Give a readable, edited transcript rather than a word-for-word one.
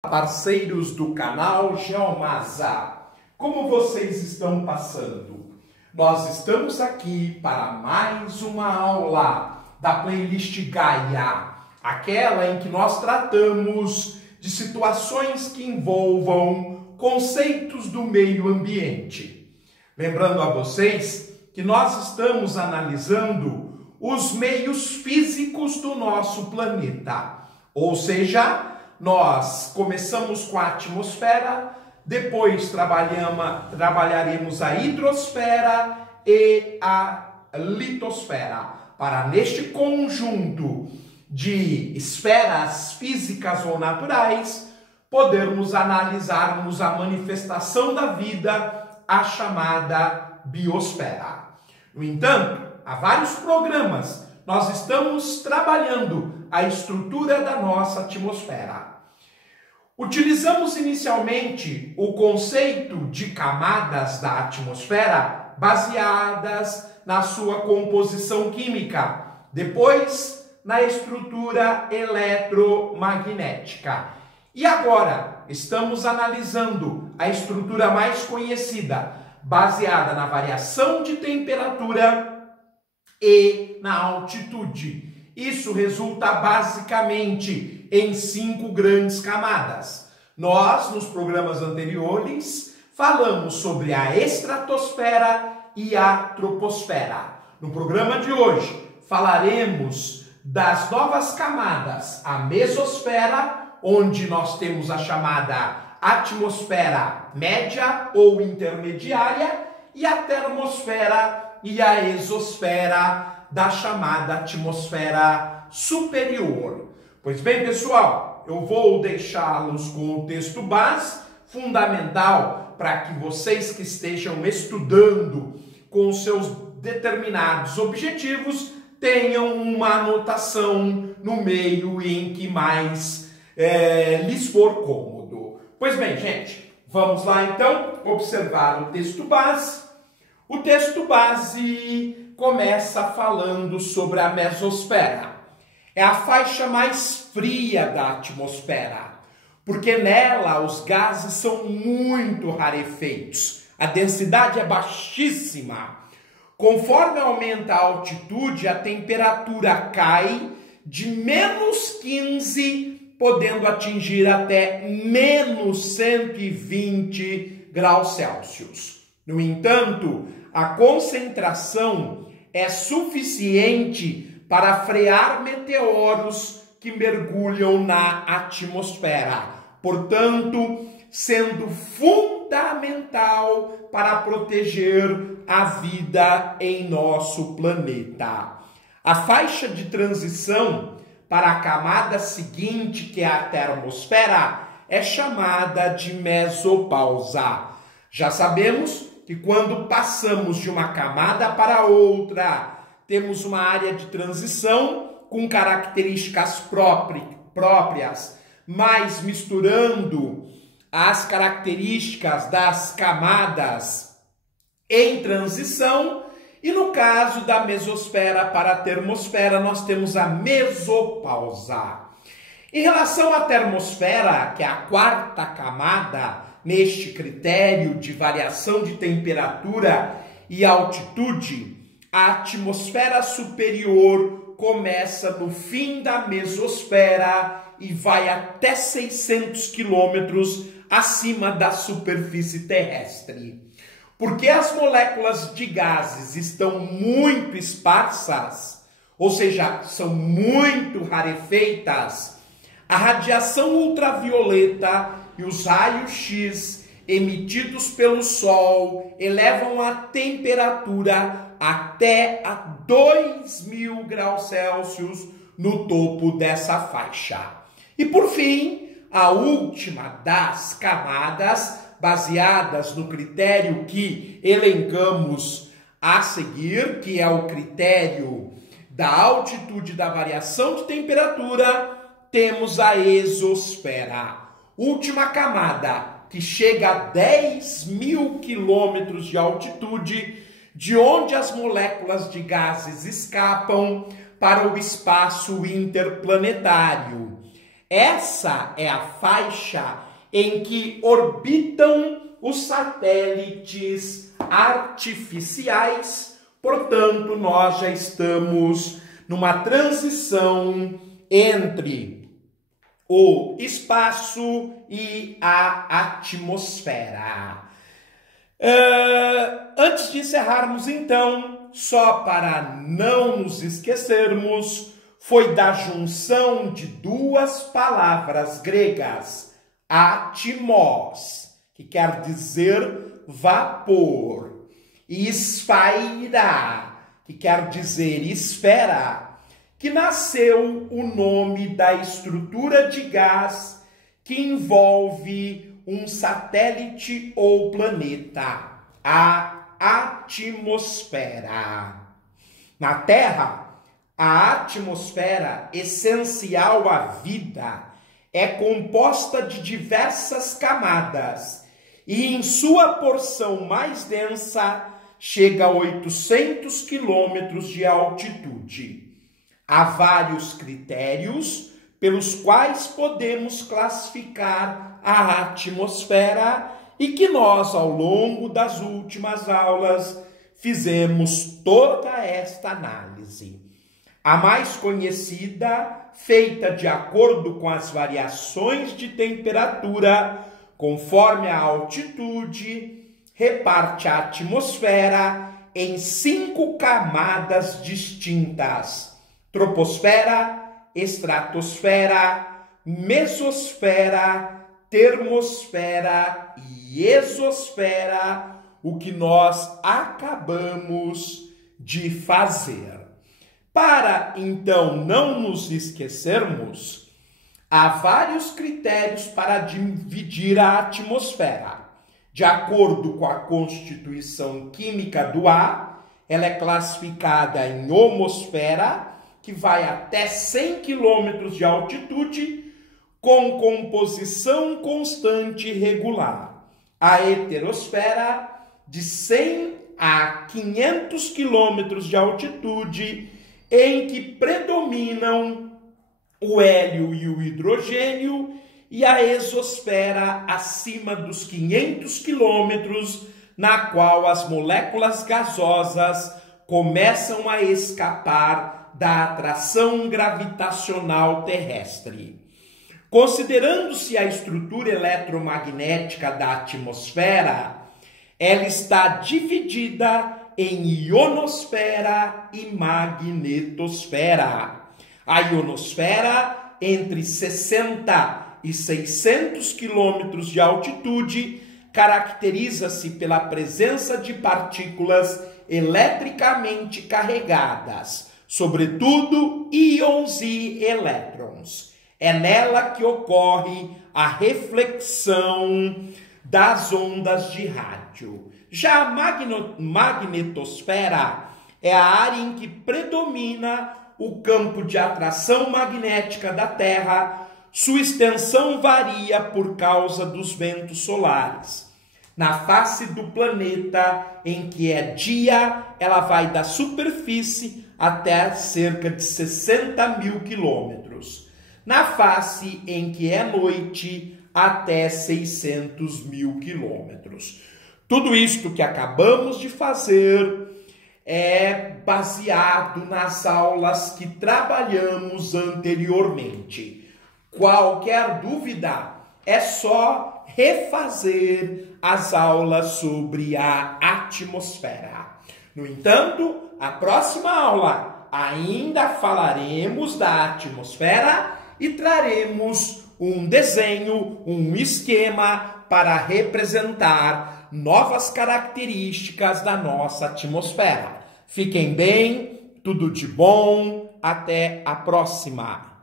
Parceiros do canal Geomasa, como vocês estão passando? Nós estamos aqui para mais uma aula da playlist Gaia, aquela em que nós tratamos de situações que envolvam conceitos do meio ambiente. Lembrando a vocês que nós estamos analisando os meios físicos do nosso planeta, ou seja, nós começamos com a atmosfera, depois trabalharemos a hidrosfera e a litosfera, para neste conjunto de esferas físicas ou naturais, podermos analisarmos a manifestação da vida, a chamada biosfera. No entanto, há vários programas, nós estamos trabalhando a estrutura da nossa atmosfera. Utilizamos inicialmente o conceito de camadas da atmosfera baseadas na sua composição química, depois na estrutura eletromagnética. E agora estamos analisando a estrutura mais conhecida, baseada na variação de temperatura e na altitude. Isso resulta basicamente em 5 grandes camadas. Nós, nos programas anteriores, falamos sobre a estratosfera e a troposfera. No programa de hoje, falaremos das novas camadas, a mesosfera, onde nós temos a chamada atmosfera média ou intermediária, e a termosfera e a exosfera, da chamada atmosfera superior. Pois bem, pessoal, eu vou deixá-los com o texto base, fundamental para que vocês que estejam estudando com seus determinados objetivos tenham uma anotação no meio em que mais lhes for cômodo. Pois bem, gente, vamos lá então observar o texto base. O texto base começa falando sobre a mesosfera. É a faixa mais fria da atmosfera, porque nela os gases são muito rarefeitos. A densidade é baixíssima. Conforme aumenta a altitude, a temperatura cai de -15, podendo atingir até -120 graus Celsius. No entanto, a concentração é suficiente para frear meteoros que mergulham na atmosfera, portanto, sendo fundamental para proteger a vida em nosso planeta. A faixa de transição para a camada seguinte, que é a termosfera, é chamada de mesopausa. Já sabemos que quando passamos de uma camada para outra, temos uma área de transição com características próprias, mas misturando as características das camadas em transição. E no caso da mesosfera para a termosfera, nós temos a mesopausa. Em relação à termosfera, que é a 4ª camada, neste critério de variação de temperatura e altitude, a atmosfera superior começa no fim da mesosfera e vai até 600 quilômetros acima da superfície terrestre. Porque as moléculas de gases estão muito esparsas, ou seja, são muito rarefeitas, a radiação ultravioleta e os raios-x emitidos pelo Sol elevam a temperatura até a 2000 graus Celsius no topo dessa faixa. E por fim, a última das camadas, baseadas no critério que elencamos a seguir, que é o critério da altitude da variação de temperatura, temos a exosfera. Última camada, que chega a 10.000 quilômetros de altitude, de onde as moléculas de gases escapam para o espaço interplanetário. Essa é a faixa em que orbitam os satélites artificiais. Portanto, nós já estamos numa transição entre o espaço e a atmosfera. Antes de encerrarmos, então, só para não nos esquecermos, foi da junção de duas palavras gregas, atimos, que quer dizer vapor, e esfaira, que quer dizer esfera, que nasceu o nome da estrutura de gás que envolve um satélite ou planeta, a atmosfera. Na Terra, a atmosfera, essencial à vida, é composta de diversas camadas e, em sua porção mais densa, chega a 800 quilômetros de altitude. Há vários critérios pelos quais podemos classificar a atmosfera e que nós, ao longo das últimas aulas, fizemos toda esta análise. A mais conhecida, feita de acordo com as variações de temperatura, conforme a altitude, reparte a atmosfera em 5 camadas distintas: troposfera, estratosfera, mesosfera, termosfera e exosfera, o que nós acabamos de fazer. Para, então, não nos esquecermos, há vários critérios para dividir a atmosfera. De acordo com a constituição química do ar, ela é classificada em homosfera, que vai até 100 km de altitude, com composição constante e regular. A heterosfera, de 100 a 500 km de altitude, em que predominam o hélio e o hidrogênio, e a exosfera acima dos 500 quilômetros, na qual as moléculas gasosas começam a escapar da atração gravitacional terrestre. Considerando-se a estrutura eletromagnética da atmosfera, ela está dividida em ionosfera e magnetosfera. A ionosfera, entre 60 e 600 quilômetros de altitude, caracteriza-se pela presença de partículas eletricamente carregadas, sobretudo íons e elétrons. É nela que ocorre a reflexão das ondas de rádio. Já a magnetosfera é a área em que predomina o campo de atração magnética da Terra. Sua extensão varia por causa dos ventos solares. Na face do planeta em que é dia, ela vai da superfície até cerca de 60 mil quilômetros. Na face em que é noite, até 600 mil quilômetros. Tudo isto que acabamos de fazer é baseado nas aulas que trabalhamos anteriormente. Qualquer dúvida, é só refazer as aulas sobre a atmosfera. No entanto, a próxima aula ainda falaremos da atmosfera e traremos um desenho, um esquema para representar novas características da nossa atmosfera. Fiquem bem, tudo de bom, até a próxima!